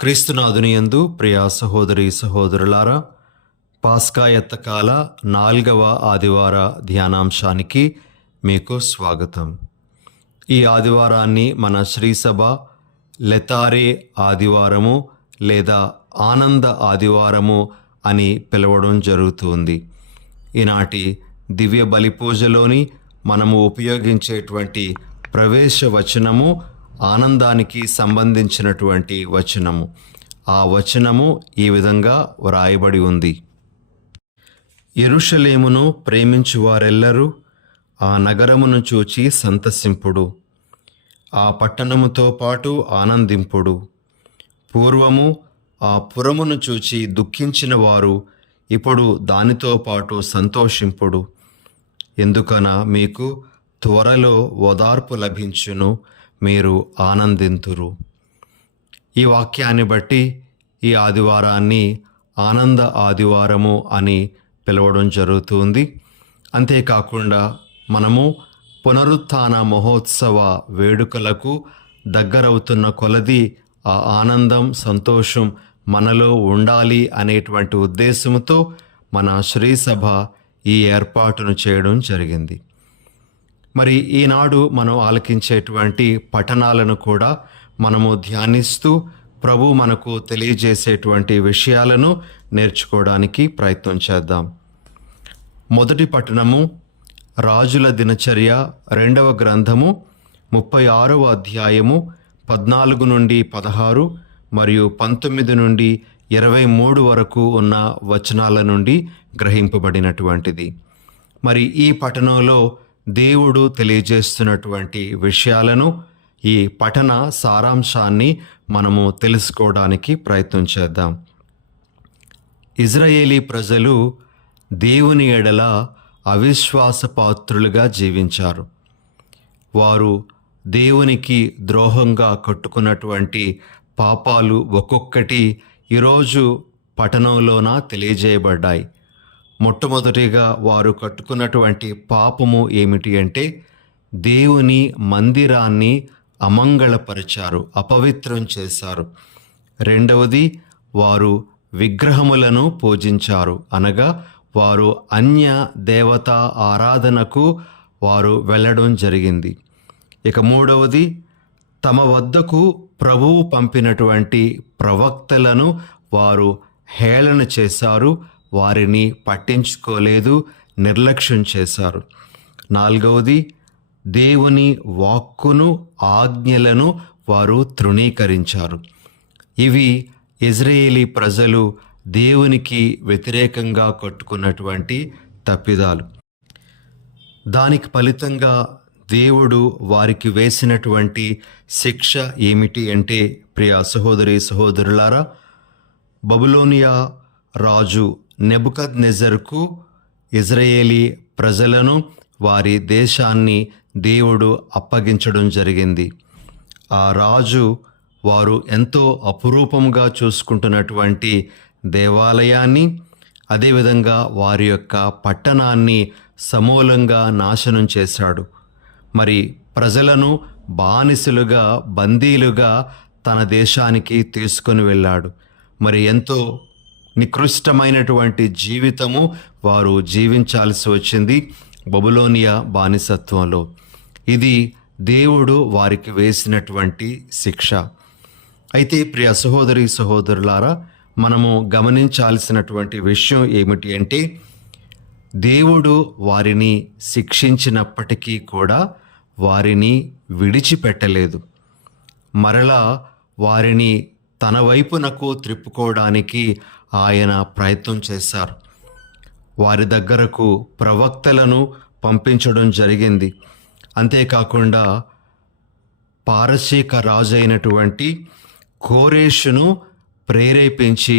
క్రీస్తునాథుని యందు ప్రియ సహోదరి సహోదరులారా, పాస్కా ఎత్తకాల 4వ ఆదివార ధ్యానాంశానికి మీకు స్వాగతం. ఈ ఆదివారాన్ని మన శ్రీసభ లెతారే ఆదివారము లేదా ఆనంద ఆదివారము అని పిలవడం జరుగుతుంది. ఈనాటి దివ్య బలి పూజలోని మనము ఉపయోగించేటువంటి ప్రవేశ వచనము ఆనందానికి సంబంధించినటువంటి వచనము. ఆ వచనము ఈ విధంగా వ్రాయబడి ఉంది: యెరూషలేమును ప్రేమించు వారెల్లరూ ఆ నగరమును చూచి సంతసింపుడు, ఆ పట్టణముతో పాటు ఆనందింపుడు. పూర్వము ఆ పురమును చూచి దుఃఖించిన వారు ఇప్పుడు దానితో పాటు సంతోషింపుడు. ఎందుకన మీకు త్వరలో ఓదార్పు లభించును, మీరు ఆనందింతురు. ఈ వాక్యాన్ని బట్టి ఈ ఆదివారాన్ని ఆనంద ఆదివారము అని పిలవడం జరుగుతుంది. అంతేకాకుండా మనము పునరుత్థాన మహోత్సవ వేడుకలకు దగ్గరవుతున్న కొలది ఆ ఆనందం, సంతోషం మనలో ఉండాలి అనేటువంటి ఉద్దేశంతో మన శ్రీసభ ఈ ఏర్పాటును చేయడం జరిగింది. మరి ఈనాడు మనం ఆలకించేటువంటి పఠనాలను కూడా మనము ధ్యానిస్తూ ప్రభు మనకు తెలియజేసేటువంటి విషయాలను నేర్చుకోవడానికి ప్రయత్నం చేద్దాం. మొదటి పఠనము రాజుల దినచర్య 2వ గ్రంథము 36వ అధ్యాయము 14 నుండి 16 మరియు 19 నుండి 23 వరకు ఉన్న వచనాల నుండి గ్రహింపబడినటువంటిది. మరి ఈ పఠనంలో దేవుడు తెలియజేస్తున్నటువంటి విషయాలను, ఈ పఠన సారాంశాన్ని మనము తెలుసుకోవడానికి ప్రయత్నం చేద్దాం. ఇజ్రాయేలీ ప్రజలు దేవుని ఎడల అవిశ్వాసపాత్రులుగా జీవించారు. వారు దేవునికి ద్రోహంగా కట్టుకున్నటువంటి పాపాలు ఒక్కొక్కటి ఈరోజు పఠనంలోన తెలియజేయబడ్డాయి. మొట్టమొదటిగా వారు కట్టుకున్నటువంటి పాపము ఏమిటి అంటే దేవుని మందిరాన్ని అమంగళపరిచారు, అపవిత్రం చేశారు. రెండవది, వారు విగ్రహములను పూజించారు, అనగా వారు అన్య దేవతా ఆరాధనకు వారు వెళ్ళడం జరిగింది. ఇక మూడవది, తమ వద్దకు ప్రభువు పంపినటువంటి ప్రవక్తలను వారు హేళన చేశారు, వారిని పట్టించుకోలేదు, నిర్లక్ష్యం చేశారు. నాలుగవది, దేవుని వాక్కును, ఆజ్ఞలను వారు తృణీకరించారు. ఇవి ఇజ్రాయేలీ ప్రజలు దేవునికి వ్యతిరేకంగా కట్టుకున్నటువంటి తప్పిదాలు. దానికి ఫలితంగా దేవుడు వారికి వేసినటువంటి శిక్ష ఏమిటి అంటే, ప్రియ సహోదరి సహోదరులారా, బబులోనియా రాజు నెబుకద్నెజరుకు ఇజ్రాయేలీ ప్రజలను, వారి దేశాన్ని దేవుడు అప్పగించడం జరిగింది. ఆ రాజు వారు ఎంతో అపురూపంగా చూసుకుంటున్నటువంటి దేవాలయాన్ని, అదేవిధంగా వారి యొక్క పట్టణాన్ని సమూలంగా నాశనం చేశాడు. మరి ప్రజలను బానిసలుగా, బందీలుగా తన దేశానికి తీసుకొని వెళ్ళాడు. మరి ఎంతో నికృష్టమైనటువంటి జీవితము వారు జీవించాల్సి వచ్చింది బబులోనియా బానిసత్వంలో. ఇది దేవుడు వారికి వేసినటువంటి శిక్ష. అయితే ప్రియ సహోదరి సహోదరులారా, మనము గమనించాల్సినటువంటి విషయం ఏమిటి అంటే, దేవుడు వారిని శిక్షించినప్పటికీ కూడా వారిని విడిచిపెట్టలేదు. మరలా వారిని తన వైపునకు త్రిప్పుకోవడానికి ఆయన ప్రయత్నం చేశారు. వారి దగ్గరకు ప్రవక్తలను పంపించడం జరిగింది. అంతేకాకుండా పారసీక రాజు అయినటువంటి కోరేషును ప్రేరేపించి,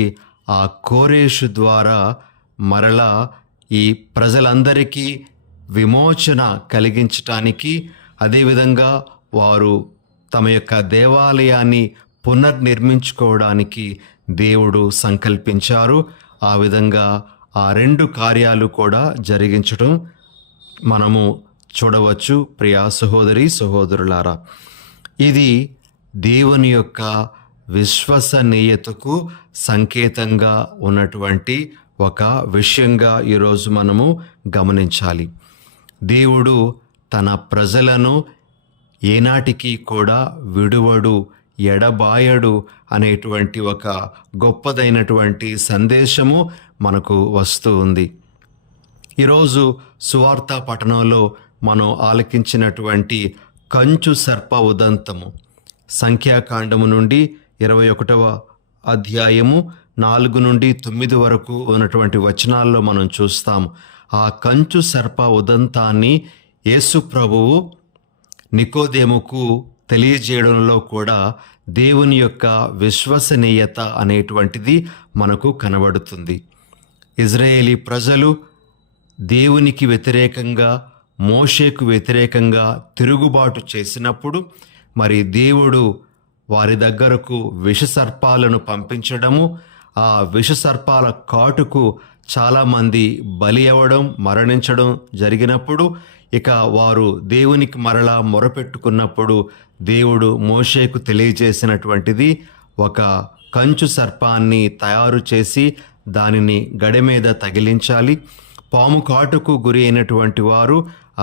ఆ కోరేషు ద్వారా మరలా ఈ ప్రజలందరికీ విమోచన కలిగించటానికి, అదేవిధంగా వారు తమ యొక్క దేవాలయాన్ని పునర్నిర్మించుకోవడానికి దేవుడు సంకల్పించారు. ఆ విధంగా ఆ 2 కార్యాలు కూడా జరిగించడం మనము చూడవచ్చు. ప్రియా సహోదరి సహోదరులారా, ఇది దేవుని యొక్క విశ్వసనీయతకు సంకేతంగా ఉన్నటువంటి ఒక విషయంగా ఈరోజు మనము గమనించాలి. దేవుడు తన ప్రజలను ఏనాటికి కూడా విడువడు, ఎడబాయడు అనేటువంటి ఒక గొప్పదైనటువంటి సందేశము మనకు వస్తూ ఉంది. ఈరోజు సువార్త పఠనంలో మనం ఆలకించినటువంటి కంచు సర్ప ఉదంతము సంఖ్యాకాండము నుండి 21వ అధ్యాయము 4 నుండి 9 వరకు ఉన్నటువంటి వచనాల్లో మనం చూస్తాం. ఆ కంచు సర్ప ఉదంతాన్ని యేసు ప్రభువు నికోదేముకు తెలియజేయడంలో కూడా దేవుని యొక్క విశ్వసనీయత అనేటువంటిది మనకు కనబడుతుంది. ఇజ్రాయేలీ ప్రజలు దేవునికి వ్యతిరేకంగా, మోషేకు వ్యతిరేకంగా తిరుగుబాటు చేసినప్పుడు మరి దేవుడు వారి దగ్గరకు విషసర్పాలను పంపించడము, ఆ విషసర్పాల కాటుకు చాలామంది బలి అవ్వడం, మరణించడం జరిగినప్పుడు ఇక వారు దేవునికి మరలా మొరపెట్టుకున్నప్పుడు దేవుడు మోషేకు తెలియజేసినటువంటిది ఒక కంచు సర్పాన్ని తయారు చేసి దానిని గడి మీద తగిలించాలి. పాము కాటుకు గురి అయినటువంటి వారు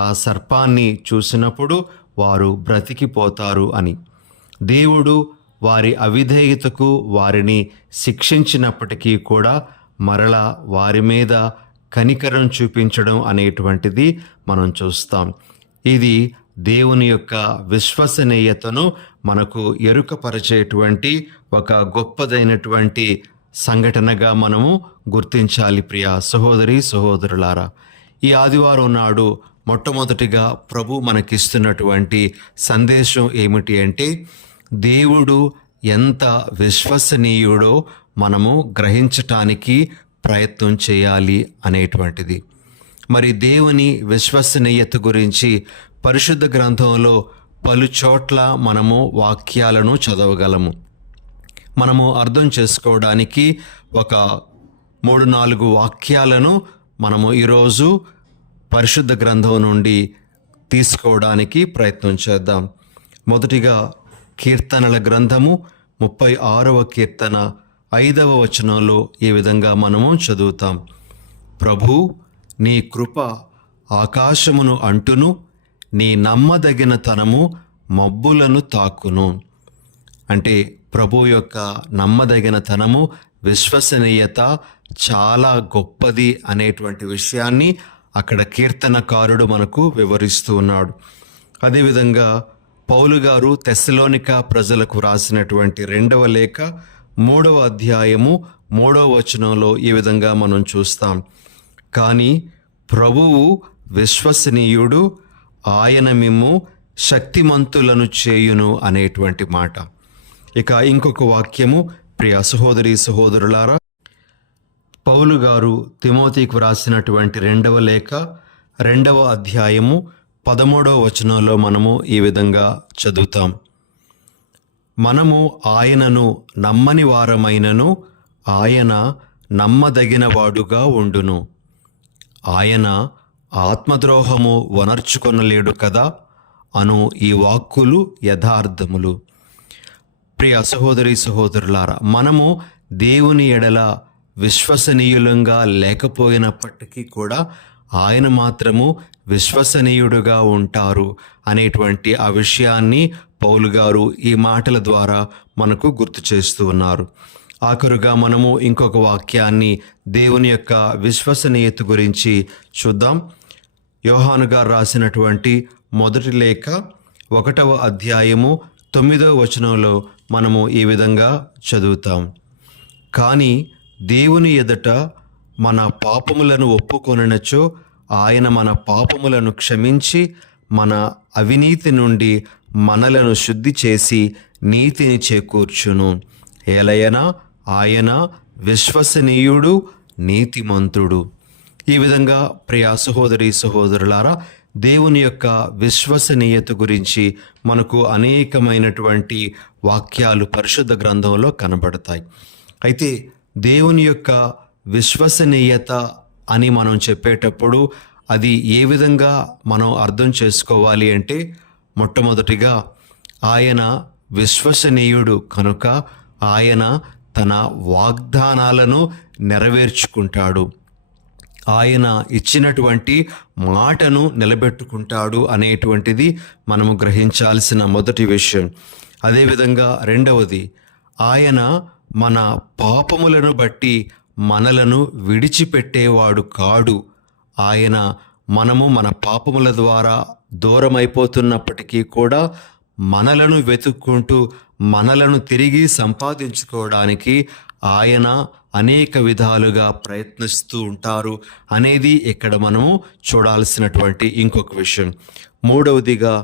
ఆ సర్పాన్ని చూసినప్పుడు వారు బ్రతికిపోతారు అని. దేవుడు వారి అవిధేయతకు వారిని శిక్షించినప్పటికీ కూడా మరలా వారి మీద కనికరం చూపించడం అనేటువంటిది మనం చూస్తాం. ఇది దేవుని యొక్క విశ్వసనీయతను మనకు ఎరుకపరిచేటువంటి ఒక గొప్పదైనటువంటి సంఘటనగా మనము గుర్తించాలి. ప్రియ సహోదరి సహోదరులారా, ఈ ఆదివారం నాడు మొట్టమొదటిగా ప్రభు మనకిస్తున్నటువంటి సందేశం ఏమిటి అంటే, దేవుడు ఎంత విశ్వసనీయుడో మనము గ్రహించటానికి ప్రయత్నం చేయాలి అనేటువంటిది. మరి దేవుని విశ్వసనీయత గురించి పరిశుద్ధ గ్రంథంలో పలు చోట్ల మనము వాక్యాలను చదవగలము. మనము అర్థం చేసుకోవడానికి ఒక 3-4 వాక్యాలను మనము ఈరోజు పరిశుద్ధ గ్రంథం నుండి తీసుకోవడానికి ప్రయత్నం చేద్దాం. మొదటిగా కీర్తనల గ్రంథము 36వ కీర్తన 5వ వచనంలో ఈ విధంగా మనము చదువుతాం. ప్రభు, నీ కృప ఆకాశమును అంటును, నీ నమ్మదగిన తనము మబ్బులను తాకును. అంటే ప్రభు యొక్క నమ్మదగిన తనము, విశ్వసనీయత చాలా గొప్పది అనేటువంటి విషయాన్ని అక్కడ కీర్తనకారుడు మనకు వివరిస్తూ ఉన్నాడు. అదేవిధంగా పౌలు గారు తెస్సలోనిక ప్రజలకు రాసినటువంటి 2వ లేఖ 3వ అధ్యాయము 3వ వచనంలో ఈ విధంగా మనం చూస్తాం. కానీ ప్రభువు విశ్వసనీయుడు, ఆయన మిమ్ము శక్తిమంతులను చేయును అనేటువంటి మాట. ఇక ఇంకొక వాక్యము, ప్రియ సహోదరి సహోదరులారా, పౌలు గారు తిమోతికి రాసినటువంటి 2వ లేఖ 2వ అధ్యాయము 13వ వచనంలో మనము ఈ విధంగా చదువుతాం. మనము ఆయనను నమ్మని వారమైనను ఆయన నమ్మదగిన వాడుగా ఉండును. ఆయన ఆత్మద్రోహము వనర్చుకొనలేడు కదా అను ఈ వాక్కులు యథార్థములు. ప్రియ సహోదరి సహోదరులారా, మనము దేవుని ఎడల విశ్వసనీయులంగా లేకపోయినప్పటికీ కూడా ఆయన మాత్రము విశ్వసనీయుడుగా ఉంటారు అనేటువంటి ఆ విషయాన్ని పౌలు గారు ఈ మాటల ద్వారా మనకు గుర్తు చేస్తూ ఉన్నారు. ఆఖరుగా మనము ఇంకొక వాక్యాన్ని దేవుని యొక్క విశ్వసనీయత గురించి చూద్దాం. యోహాను గారు రాసినటువంటి మొదటి లేఖ 1వ అధ్యాయము 9వ వచనంలో మనము ఈ విధంగా చదువుతాం. కానీ దేవుని ఎదుట మన పాపములను ఒప్పుకొననచో ఆయన మన పాపములను క్షమించి మన అవినీతి నుండి మనలను శుద్ధి చేసి నీతిని చేకూర్చును. ఏలయనా ఆయన విశ్వసనీయుడు, నీతిమంతుడు. ఈ విధంగా ప్రియ సహోదరి సహోదరులారా, దేవుని యొక్క విశ్వసనీయత గురించి మనకు అనేకమైనటువంటి వాక్యాలు పరిశుద్ధ గ్రంథంలో కనబడతాయి. అయితే దేవుని యొక్క విశ్వసనీయత అని మనం చెప్పేటప్పుడు అది ఏ విధంగా మనం అర్థం చేసుకోవాలి అంటే, మొట్టమొదటిగా ఆయన విశ్వసనీయుడు కనుక ఆయన తన వాగ్దానాలను నెరవేర్చుకుంటాడు. ఆయన ఇచ్చినటువంటి మాటను నిలబెట్టుకుంటాడు అనేటువంటిది మనము గ్రహించాల్సిన మొదటి విషయం. అదేవిధంగా రెండవది, ఆయన మన పాపములను బట్టి మనలను విడిచిపెట్టేవాడు కాడు. ఆయన మనము మన పాపముల ద్వారా దూరమైపోతున్నప్పటికీ కూడా మనలను వెతుక్కుంటూ మనలను తిరిగి సంపాదించుకోవడానికి ఆయన అనేక విధాలుగా ప్రయత్నిస్తూ ఉంటారు అనేది ఇక్కడ మనము చూడాల్సినటువంటి ఇంకొక విషయం. మూడవదిగా,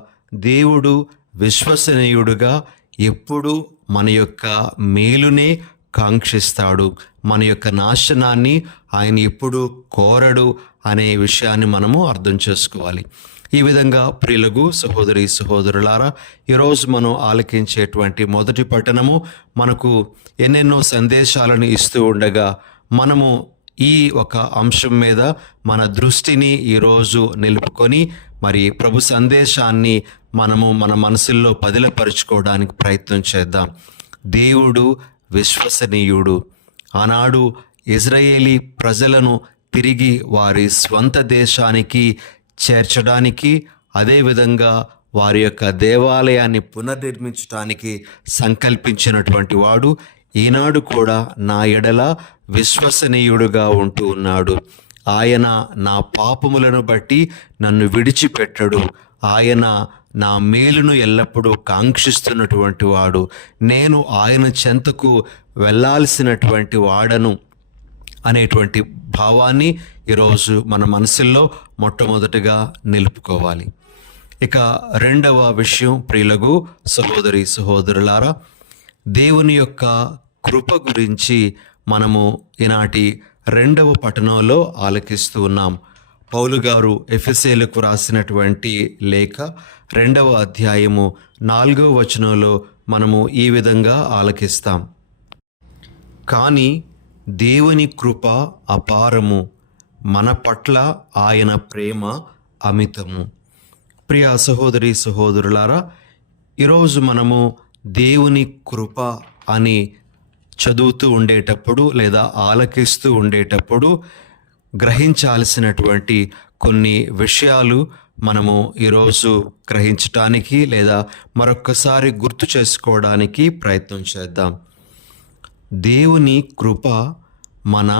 దేవుడు విశ్వసనీయుడుగా ఎప్పుడూ మన యొక్క మేలునే కాంక్షిస్తాడు. మన యొక్క నాశనాన్ని ఆయన ఎప్పుడూ కోరడు అనే విషయాన్ని మనము అర్థం చేసుకోవాలి. ఈ విధంగా ప్రియులకు సహోదరి సహోదరులారా, ఈరోజు మనం ఆలకించేటువంటి మొదటి పట్టణము మనకు ఎన్నెన్నో సందేశాలను ఇస్తూ ఉండగా మనము ఈ ఒక అంశం మీద మన దృష్టిని ఈరోజు నిలుపుకొని మరి ప్రభు సందేశాన్ని మనము మన మనసుల్లో పదిలపరుచుకోవడానికి ప్రయత్నం చేద్దాం. దేవుడు విశ్వసనీయుడు. ఆనాడు ఇజ్రాయేలీ ప్రజలను తిరిగి వారి స్వంత దేశానికి చేర్చడానికి, అదేవిధంగా వారి యొక్క దేవాలయాన్ని పునర్నిర్మించడానికి సంకల్పించినటువంటి వాడు ఈనాడు కూడా నా ఎడల విశ్వసనీయుడుగా ఉంటూ ఉన్నాడు. ఆయన నా పాపములను బట్టి నన్ను విడిచిపెట్టడు. ఆయన నా మేలును ఎల్లప్పుడూ కాంక్షిస్తున్నటువంటి వాడు. నేను ఆయన చెంతకు వెళ్ళాల్సినటువంటి వాడను అనేటువంటి భావాన్ని ఈరోజు మన మనసుల్లో మొట్టమొదటిగా నిలుపుకోవాలి. ఇక రెండవ విషయం, ప్రియులకు సహోదరి సహోదరులారా, దేవుని యొక్క కృప గురించి మనము ఈనాటి రెండవ పట్టణంలో ఆలకిస్తూ ఉన్నాం. పౌలు గారు ఎఫెసీయులకు రాసినటువంటి లేఖ 2వ అధ్యాయము 4వ వచనంలో మనము ఈ విధంగా ఆలకిస్తాం. కానీ దేవుని కృప అపారము, మన పట్ల ఆయన ప్రేమ అమితము. ప్రియ సహోదరి సహోదరులారా, ఈరోజు మనము దేవుని కృప అని చదువుతూ ఉండేటప్పుడు లేదా ఆలకిస్తూ ఉండేటప్పుడు గ్రహించాల్సినటువంటి కొన్ని విషయాలు మనము ఈరోజు గ్రహించటానికి లేదా మరొక్కసారి గుర్తు చేసుకోవడానికి ప్రయత్నం చేద్దాం. దేవుని కృప మన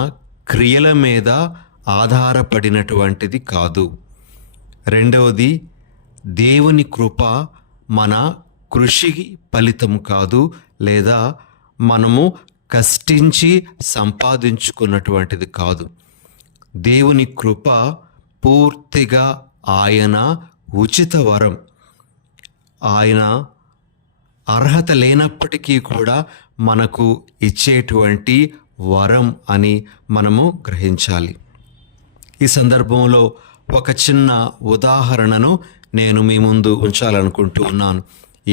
క్రియల మీద ఆధారపడినటువంటిది కాదు. రెండవది, దేవుని కృప మన కృషి ఫలితం కాదు, లేదా మనము కష్టించి సంపాదించుకున్నటువంటిది కాదు. దేవుని కృప పూర్తిగా ఆయన ఉచిత వరం. ఆయన అర్హత లేనప్పటికీ కూడా మనకు ఇచ్చేటువంటి వరం అని మనము గ్రహించాలి. ఈ సందర్భంలో ఒక చిన్న ఉదాహరణను నేను మీ ముందు ఉంచాలనుకుంటూ ఉన్నాను.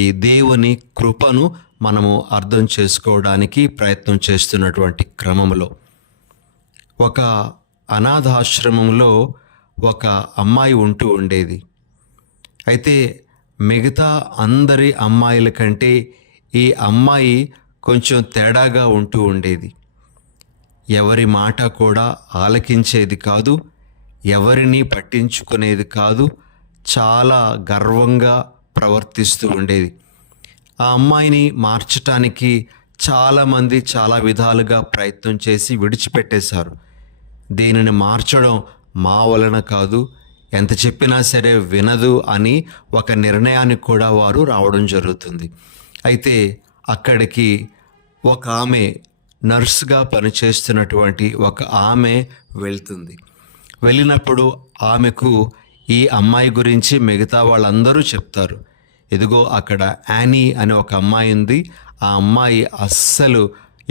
ఈ దేవుని కృపను మనము అర్థం చేసుకోవడానికి ప్రయత్నం చేస్తున్నటువంటి క్రమంలో, ఒక అనాథాశ్రమంలో ఒక అమ్మాయి ఉంటూ ఉండేది. అయితే మిగతా అందరి అమ్మాయిల కంటే ఈ అమ్మాయి కొంచెం తేడాగా ఉంటూ ఉండేది. ఎవరి మాట కూడా ఆలకించేది కాదు, ఎవరిని పట్టించుకునేది కాదు, చాలా గర్వంగా ప్రవర్తిస్తూ ఉండేది. ఆ అమ్మాయిని మార్చటానికి చాలామంది చాలా విధాలుగా ప్రయత్నం చేసి విడిచిపెట్టేశారు. దీనిని మార్చడం మా వలన కాదు, ఎంత చెప్పినా సరే వినదు అని ఒక నిర్ణయానికి కూడా వారు రావడం జరుగుతుంది. అయితే అక్కడికి ఒక ఆమె, నర్సుగా పనిచేస్తున్నటువంటి ఒక ఆమె వెళ్తుంది. వెళ్ళినప్పుడు ఆమెకు ఈ అమ్మాయి గురించి మిగతా వాళ్ళందరూ చెప్తారు. ఇదిగో అక్కడ యానీ అనే ఒక అమ్మాయి ఉంది, ఆ అమ్మాయి అస్సలు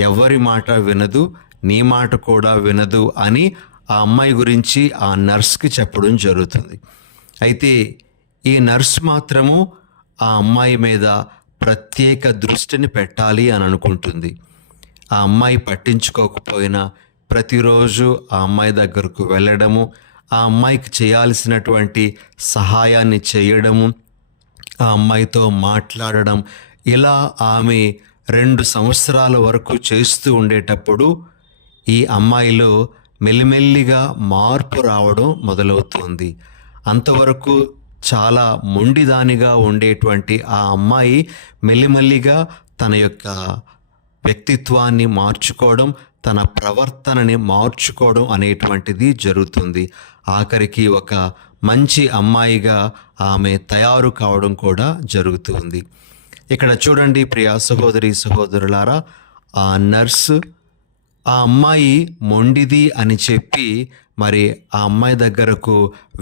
ఎవరి మాట వినదు, నీ మాట కూడా వినదు అని ఆ అమ్మాయి గురించి ఆ నర్స్కి చెప్పడం జరుగుతుంది. అయితే ఈ నర్స్ మాత్రము ఆ అమ్మాయి మీద ప్రత్యేక దృష్టిని పెట్టాలి అని అనుకుంటుంది. ఆ అమ్మాయి పట్టించుకోకపోయినా ప్రతిరోజు ఆ అమ్మాయి దగ్గరకు వెళ్ళడము, ఆ అమ్మాయికి చేయాల్సినటువంటి సహాయాన్ని చేయడము, ఆ అమ్మాయితో మాట్లాడడం, ఇలా ఆమె 2 సంవత్సరాల వరకు చేస్తూ ఉండేటప్పుడు ఈ అమ్మాయిలో మెల్లిమెల్లిగా మార్పు రావడం మొదలవుతుంది. అంతవరకు చాలా మొండిదానిగా ఉండేటువంటి ఆ అమ్మాయి మెల్లిమెల్లిగా తన యొక్క వ్యక్తిత్వాన్ని మార్చుకోవడం, తన ప్రవర్తనని మార్చుకోవడం అనేటువంటిది జరుగుతుంది. ఆఖరికి ఒక మంచి అమ్మాయిగా ఆమె తయారు కావడం కూడా జరుగుతుంది. ఇక్కడ చూడండి ప్రియ సహోదరి సహోదరులారా, ఆ నర్సు ఆ అమ్మాయి మొండిది అని చెప్పి మరి ఆ అమ్మాయి దగ్గరకు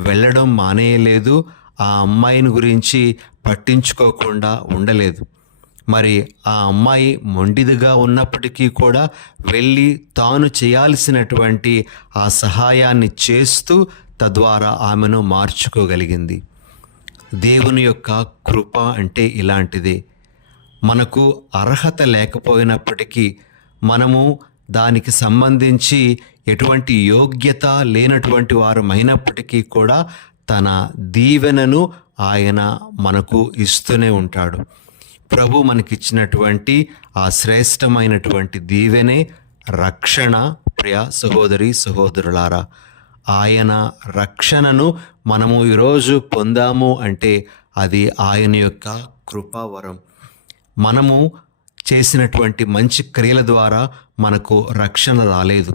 వెళ్ళడం మానేయలేదు. ఆ అమ్మాయిని గురించి పట్టించుకోకుండా ఉండలేదు. మరి ఆ అమ్మాయి మొండిదిగా ఉన్నప్పటికీ కూడా వెళ్ళి తాను చేయాల్సినటువంటి ఆ సహాయాన్ని చేస్తూ తద్వారా ఆమెను మార్చుకోగలిగింది. దేవుని యొక్క కృప అంటే ఇలాంటిదే. మనకు అర్హత లేకపోయినప్పటికీ, మనము దానికి సంబంధించి ఎటువంటి యోగ్యత లేనటువంటి వారమైనప్పటికీ కూడా తన దీవెనను ఆయన మనకు ఇస్తూనే ఉంటాడు. ప్రభు మనకిచ్చినటువంటి ఆ శ్రేష్టమైనటువంటి దీవెనే రక్షణ. ప్రియ సహోదరి సహోదరులారా, ఆయన రక్షణను మనము ఈరోజు పొందాము అంటే అది ఆయన యొక్క కృపావరం. మనము చేసినటువంటి మంచి క్రియల ద్వారా మనకు రక్షణ రాలేదు.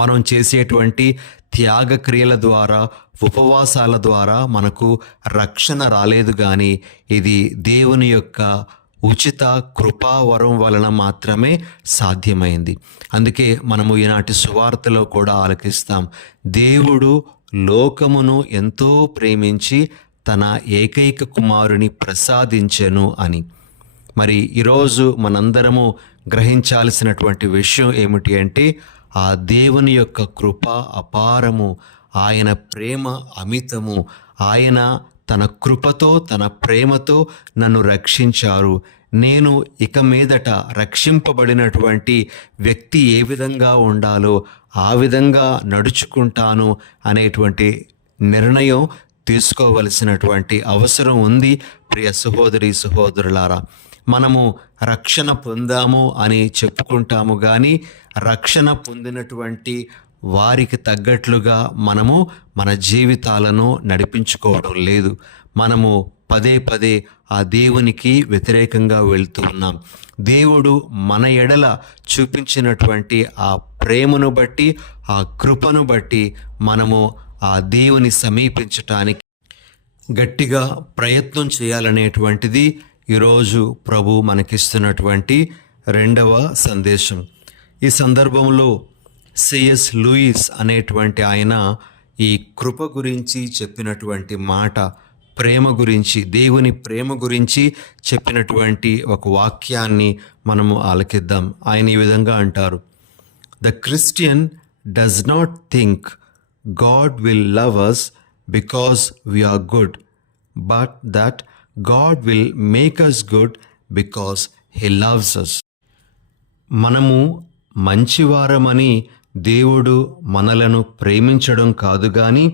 మనం చేసేటువంటి త్యాగ క్రియల ద్వారా, ఉపవాసాల ద్వారా మనకు రక్షణ రాలేదు. కానీ ఇది దేవుని యొక్క ఉచిత కృపావరం వలన మాత్రమే సాధ్యమైంది. అందుకే మనము ఈనాటి సువార్తలో కూడా ఆలకిస్తాం, దేవుడు లోకమును ఎంతో ప్రేమించి తన ఏకైక కుమారుని ప్రసాదించెను అని. మరి ఈరోజు మనందరము గ్రహించాల్సినటువంటి విషయం ఏమిటి అంటే, ఆ దేవుని యొక్క కృప అపారము, ఆయన ప్రేమ అమితము. ఆయన తన కృపతో తన ప్రేమతో నన్ను రక్షించారు. నేను ఇక మీదట రక్షింపబడినటువంటి వ్యక్తి ఏ విధంగా ఉండాలో ఆ విధంగా నడుచుకుంటాను అనేటువంటి నిర్ణయం తీసుకోవలసినటువంటి అవసరం ఉంది. ప్రియ సహోదరి సహోదరులారా, మనము రక్షణ పొందాము అని చెప్పుకుంటాము, కానీ రక్షణ పొందినటువంటి వారికి తగ్గట్లుగా మనము మన జీవితాలను నడిపించుకోవడం లేదు. మనము పదే పదే ఆ దేవునికి వ్యతిరేకంగా వెళ్తూ ఉన్నాం. దేవుడు మన ఎడల చూపించినటువంటి ఆ ప్రేమను బట్టి, ఆ కృపను బట్టి మనము ఆ దేవుని సమీపించటానికి గట్టిగా ప్రయత్నం చేయాలనేటువంటిది ఈరోజు ప్రభు మనకిస్తున్నటువంటి 2వ సందేశం. ఈ సందర్భంలో సిఎస్ లూయిస్ అనేటువంటి ఆయన ఈ కృప గురించి చెప్పినటువంటి మాట, ప్రేమ గురించి, దేవుని ప్రేమ గురించి చెప్పినటువంటి ఒక వాక్యాన్ని మనము ఆలకిద్దాం. ఆయన ఈ విధంగా అంటారు, the Christian does not think God will love us because we are good, but that God will make us good because He loves us. మనము మంచివారమని దేవుడు మనలను ప్రేమించడం కాదు, కానీ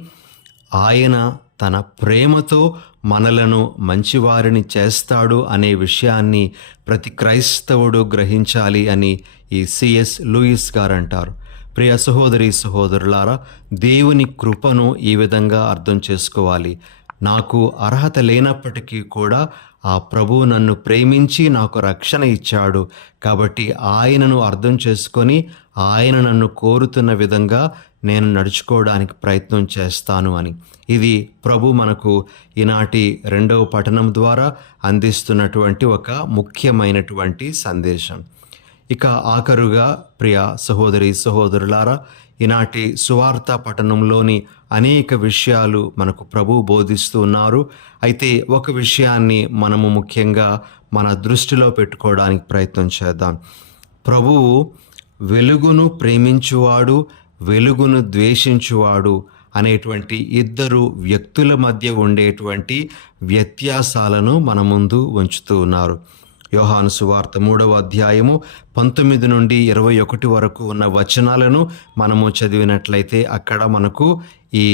ఆయన తన ప్రేమతో మనలను మంచివారిని చేస్తాడు అనే విషయాన్ని ప్రతి క్రైస్తవుడు గ్రహించాలి అని ఈ సిఎస్ లూయిస్ గారు అంటారు. ప్రియ సహోదరి సహోదరులారా, దేవుని కృపను ఈ విధంగా అర్థం చేసుకోవాలి. నాకు అర్హత లేనప్పటికీ కూడా ఆ ప్రభువు నన్ను ప్రేమించి నాకు రక్షణ ఇచ్చాడు. కాబట్టి ఆయనను అర్థం చేసుకొని ఆయన నన్ను కోరుతున్న విధంగా నేను నడుచుకోవడానికి ప్రయత్నం చేస్తాను అని. ఇది ప్రభు మనకు ఈనాటి 2వ పఠనం ద్వారా అందిస్తున్నటువంటి ఒక ముఖ్యమైనటువంటి సందేశం. ఇక ఆఖరుగా ప్రియ సహోదరి సహోదరులారా, ఈనాటి సువార్త పఠనంలోని అనేక విషయాలు మనకు ప్రభు బోధిస్తూ ఉన్నారు. అయితే ఒక విషయాన్ని మనము ముఖ్యంగా మన దృష్టిలో పెట్టుకోవడానికి ప్రయత్నం చేద్దాం. ప్రభువు వెలుగును ప్రేమించువాడు, వెలుగును ద్వేషించువాడు అనేటువంటి ఇద్దరు వ్యక్తుల మధ్య ఉండేటువంటి వ్యత్యాసాలను మన ముందు ఉంచుతూ ఉన్నారు. యోహాను సువార్త 3వ అధ్యాయము 19 నుండి 21 వరకు ఉన్న వచనాలను మనము చదివినట్లయితే అక్కడ మనకు ఈ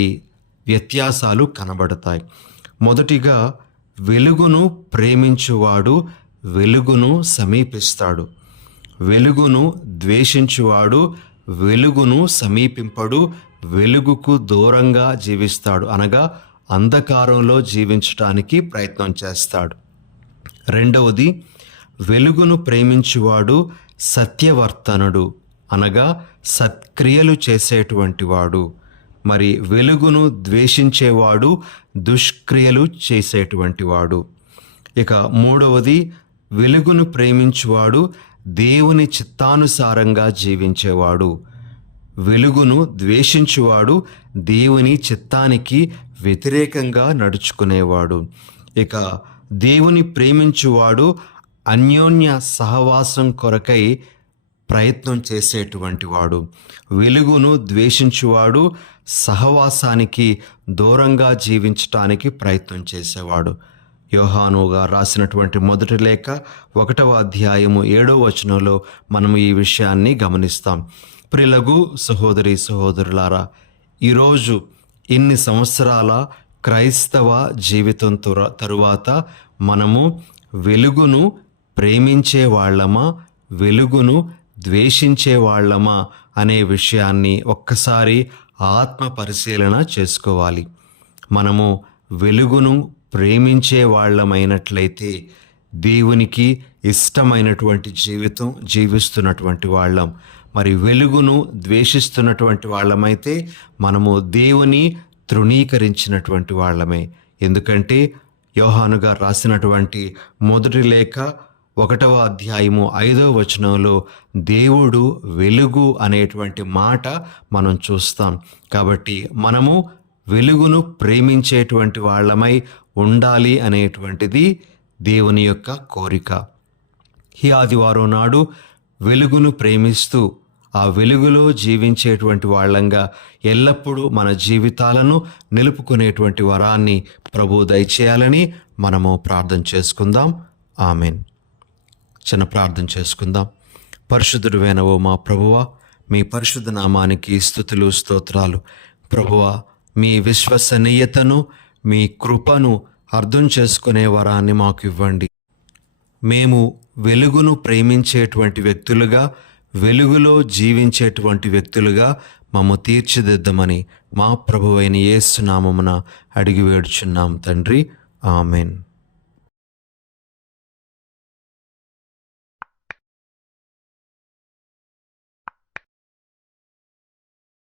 వ్యత్యాసాలు కనబడతాయి. మొదటిగా, వెలుగును ప్రేమించువాడు వెలుగును సమీపిస్తాడు. వెలుగును ద్వేషించువాడు వెలుగును సమీపింపడు, వెలుగుకు దూరంగా జీవిస్తాడు. అనగా అంధకారంలో జీవించటానికి ప్రయత్నం చేస్తాడు. రెండవది, వెలుగును ప్రేమించువాడు సత్యవర్తనుడు, అనగా సత్క్రియలు చేసేటువంటి వాడు. మరి వెలుగును ద్వేషించేవాడు దుష్క్రియలు చేసేటువంటి వాడు. ఇక మూడవది, వెలుగును ప్రేమించువాడు దేవుని చిత్తానుసారంగా జీవించేవాడు. వెలుగును ద్వేషించువాడు దేవుని చిత్తానికి వ్యతిరేకంగా నడుచుకునేవాడు. ఇక దేవుని ప్రేమించువాడు అన్యోన్య సహవాసం కొరకై ప్రయత్నం చేసేటువంటి వాడు. వెలుగును ద్వేషించువాడు సహవాసానికి దూరంగా జీవించటానికి ప్రయత్నం చేసేవాడు. యోహానుగా రాసినటువంటి మొదటి లేఖ 1వ అధ్యాయము 7వ వచనంలో మనం ఈ విషయాన్ని గమనిస్తాం. ప్రిలగు సహోదరి సహోదరులారా, ఈరోజు ఇన్ని సంవత్సరాల క్రైస్తవ జీవితం తరువాత మనము వెలుగును ప్రేమించే వాళ్ళమా, వెలుగును ద్వేషించే వాళ్ళమా అనే విషయాన్ని ఒక్కసారి ఆత్మ పరిశీలన చేసుకోవాలి. మనము వెలుగును ప్రేమించే వాళ్ళమైనట్లయితే దేవునికి ఇష్టమైనటువంటి జీవితం జీవిస్తున్నటువంటి వాళ్ళం. మరి వెలుగును ద్వేషిస్తున్నటువంటి వాళ్ళమైతే మనము దేవుని తృణీకరించినటువంటి వాళ్ళమే. ఎందుకంటే యోహానుగా రాసినటువంటి మొదటి లేఖ 1వ అధ్యాయము 5వ వచనంలో దేవుడు వెలుగు అనేటువంటి మాట మనం చూస్తాం. కాబట్టి మనము వెలుగును ప్రేమించేటువంటి వాళ్ళమై ఉండాలి అనేటువంటిది దేవుని యొక్క కోరిక. ఈ ఆదివారం నాడు వెలుగును ప్రేమిస్తూ ఆ వెలుగులో జీవించేటువంటి వాళ్ళంగా ఎల్లప్పుడూ మన జీవితాలను నిలుపుకునేటువంటి వరాన్ని ప్రభు దయచేయాలని మనము ప్రార్థన చేసుకుందాం. ఆమెన్. చిన్న ప్రార్థన చేసుకుందాం. పరిశుద్ధుడైన ఓ మా ప్రభువా, మీ పరిశుద్ధ నామానికి స్తుతులు స్తోత్రాలు. ప్రభువా, మీ విశ్వసనీయతను, మీ కృపను అర్థం చేసుకునే వరాన్ని మాకు ఇవ్వండి. మేము వెలుగును ప్రేమించేటువంటి వ్యక్తులుగా, వెలుగులో జీవించేటువంటి వ్యక్తులుగా మమ్ము తీర్చిదిద్దమని మా ప్రభువైన యేసు నామమున అడిగి వేడుచున్నాం తండ్రి. ఆమెన్.